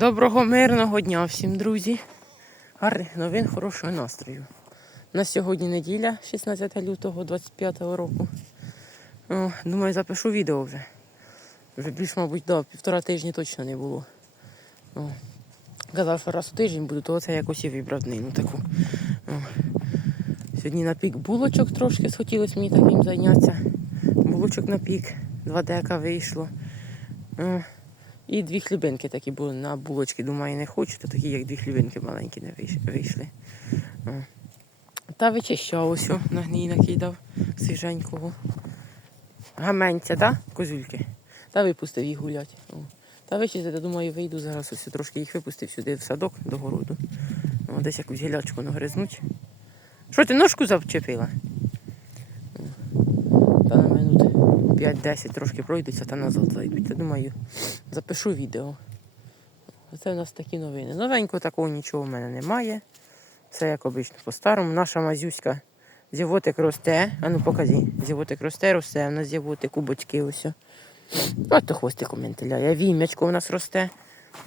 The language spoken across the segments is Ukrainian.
Доброго мирного дня всім, друзі. Гарних новин, хорошого настрою. У нас сьогодні неділя, 16 лютого 25 року. О, думаю, запишу відео вже. Вже більш, мабуть, да, півтора тижні точно не було. О. Казав, що раз у тиждень буду, то це якось і вибрав днину таку. О. Сьогодні на пік булочок трошки схотілося мені таким зайнятися. Булочок на пік, два дека вийшло. О. І дві хлібинки такі були на булочки. Думаю, не хочу, то такі, як дві хлібинки маленькі не вийшли. Та вичищав ось на гній накидав свіженького. Гаменця, да? Козюльки. Та випустив їх гулять. Та вичистити, думаю, вийду зараз ось трошки їх випустив сюди в садок до городу. Десь якусь гілячку нагризнуть. Що ти ножку завчепила? О. Та на минут 5-10 трошки пройдуться та назад зайдуть. Я думаю, запишу відео. Оце в нас такі новини. Новенького такого нічого в мене немає. Все як обично по-старому. Наша мазюська зівотик росте. А ну покажи. Зівотик росте, росте. У нас зівотик кубочки ось. От то хвостиком вентиляє. Вім'ячко у нас росте.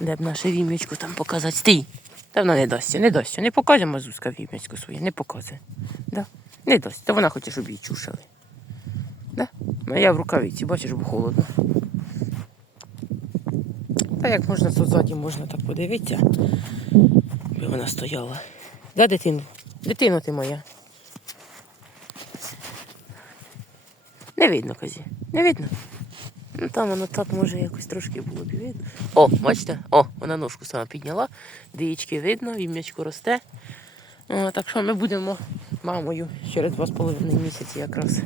Де б наше вім'ячко там показати? Стій! Та вона не дасться, не дасться. Не покаже мазуська вім'ячко своє, не покаже. Да? Не дасть. Та вона хоче, щоб її чушали. Да? А я в рукавиці, бачиш, бо холодно. Та як можна тут ззаді можна так подивитися, би вона стояла. Да, дитину? Дитино ти моя. Не видно, козі. Не видно. Ну там воно так може якось трошки було б видно. О, бачите? О, вона ножку сама підняла. Дієчки видно, вім'ячко росте. О, так що ми будемо мамою через два з половиною місяці якраз.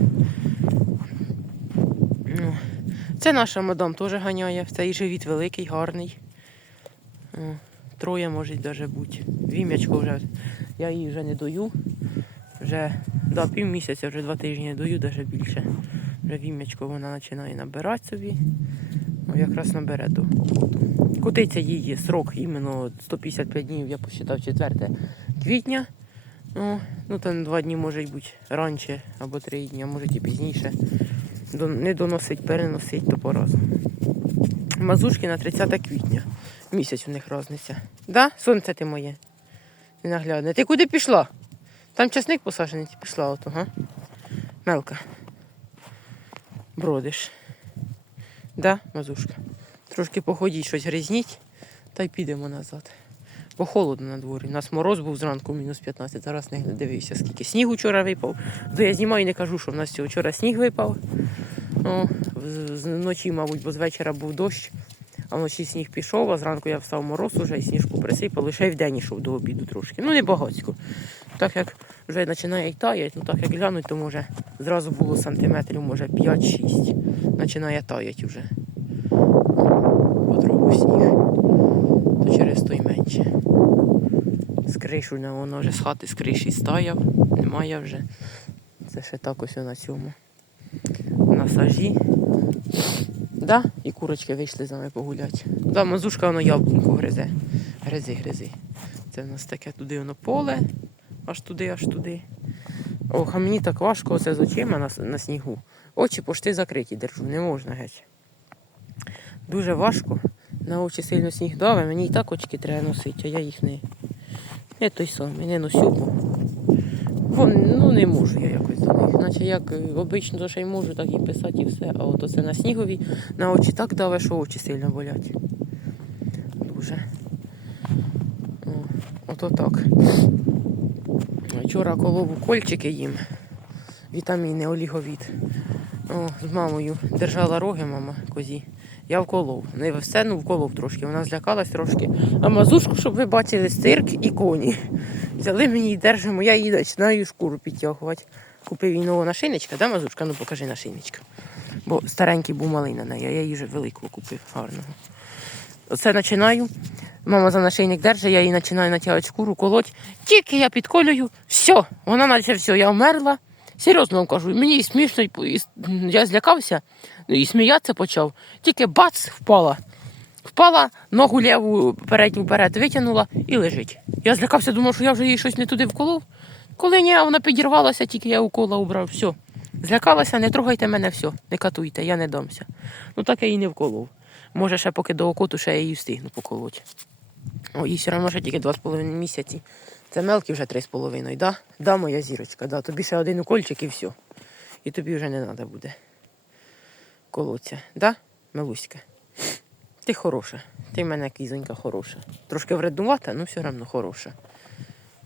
Це наша мадам теж ганяє. Цей живіт великий, гарний. О, Троє може навіть бути. Вім'ячко вже. Я її вже не дою. Вже да, пів місяця, вже два тижні не дою, навіть більше. Вже вім'ячко вона починає набирати собі. Ну, якраз набере до. Котиться її срок іменно 155 днів, я посчитав 4 квітня. Ну, ну там два дні може бути раніше або три дні, а може і пізніше. До- Не доносить, переносить то по-разному. Мазушки на 30 квітня. Місяць у них різниця. Да? Сонце ти моє. Ненаглядне. Ти куди пішла? Там часник посаджений, ти пішла ото, га? Мелка. Бродиш. Да, мазушка? Трошки походіть, щось грізніть, та й підемо назад. Бо холодно на дворі. У нас мороз був зранку мінус 15, зараз не дивився, скільки снігу вчора випав. То я знімаю і не кажу, що в нас вчора сніг випав. З- вночі, мабуть, бо з вечора був дощ, а вночі сніг пішов, а зранку я встав мороз уже і сніжку присипав, лише й вдень йшов до обіду трошки. Ну, не багатько. Так як вже починає й таять, ну так як глянуть, то може зразу було сантиметрів, може 5-6. Починає таять вже. Потроху сніг. То через той менше. З кришу не воно вже з хати з криші стаяв, немає вже. Це ще так ось на цьому. На сажі. Да? І курочки вийшли за нами погуляти. Да, мазушка воно яблунку гризе. Гризи, гризи. Це в нас таке туди воно поле, аж туди, аж туди. Ох, а мені так важко оце з очима на, на снігу. Очі пошти закриті держу, не можна геть. Дуже важко. На очі сильно сніг даве, мені і так очки треба носити, а я їх не, не той самий, не носю, бо, бо ну, не можу я якось до них. Наче як е, обично, то ще й можу так і писати і все, а от оце на снігові на очі так даве, що очі сильно болять. Дуже. О, ото так. Вчора колов кольчики їм. Вітаміни, оліговіт. О, з мамою держала роги, мама козі. Я вколов. Не все, ну вколов трошки. Вона злякалась трошки. А мазушку, щоб ви бачили, цирк і коні. Взяли мені і держимо, я її починаю шкуру підтягувати. Купив їй нового нашийничка, да, мазушка? Ну покажи нашийничка. Бо старенький був малий на неї, а я її вже великого купив, гарного. Оце починаю. Мама за нашийник держить, я її починаю натягати шкуру, колоть. Тільки я підколюю, все, вона наче все, я вмерла. Серйозно вам кажу, мені і смішно, і, я злякався, ну, і сміятися почав. Тільки бац, впала. Впала, ногу ліву передню вперед витягнула і лежить. Я злякався, думав, що я вже їй щось не туди вколов. Коли ні, вона підірвалася, тільки я укола убрав. Все. Злякалася, не трогайте мене, все, не катуйте, я не дамся. Ну так я її не вколов. Може, ще поки до окоту ще я її встигну поколоть. О, їй все одно ще тільки 2,5 місяці. Це мелкі вже 3,5, да? Да, моя зірочка, да. Тобі ще один укольчик і все. І тобі вже не треба буде колоться. Да, Милуська? Ти хороша. Ти в мене кізонька хороша. Трошки вреднувата, але все одно хороша.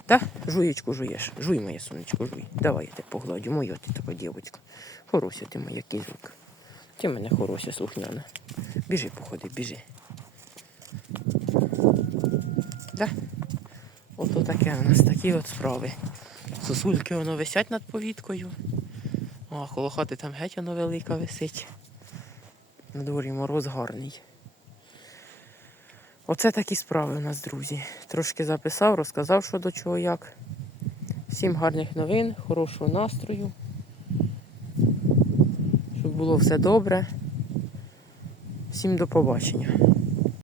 Да? Жуєчку жуєш. Жуй, моє сонечко, жуй. Давай я тебе погладю. Моя ти така дівчинка. Хороша ти моя кізонька. Ти в мене хороша, слухняна. Біжи, походи, біжи. Да? Ото таке у нас такі от справи. Сосульки воно висять над повіткою. А, коло хати там геть воно велика висить. На дворі мороз гарний. Оце такі справи у нас, друзі. Трошки записав, розказав, що до чого як. Всім гарних новин, хорошого настрою. Щоб було все добре. Всім до побачення.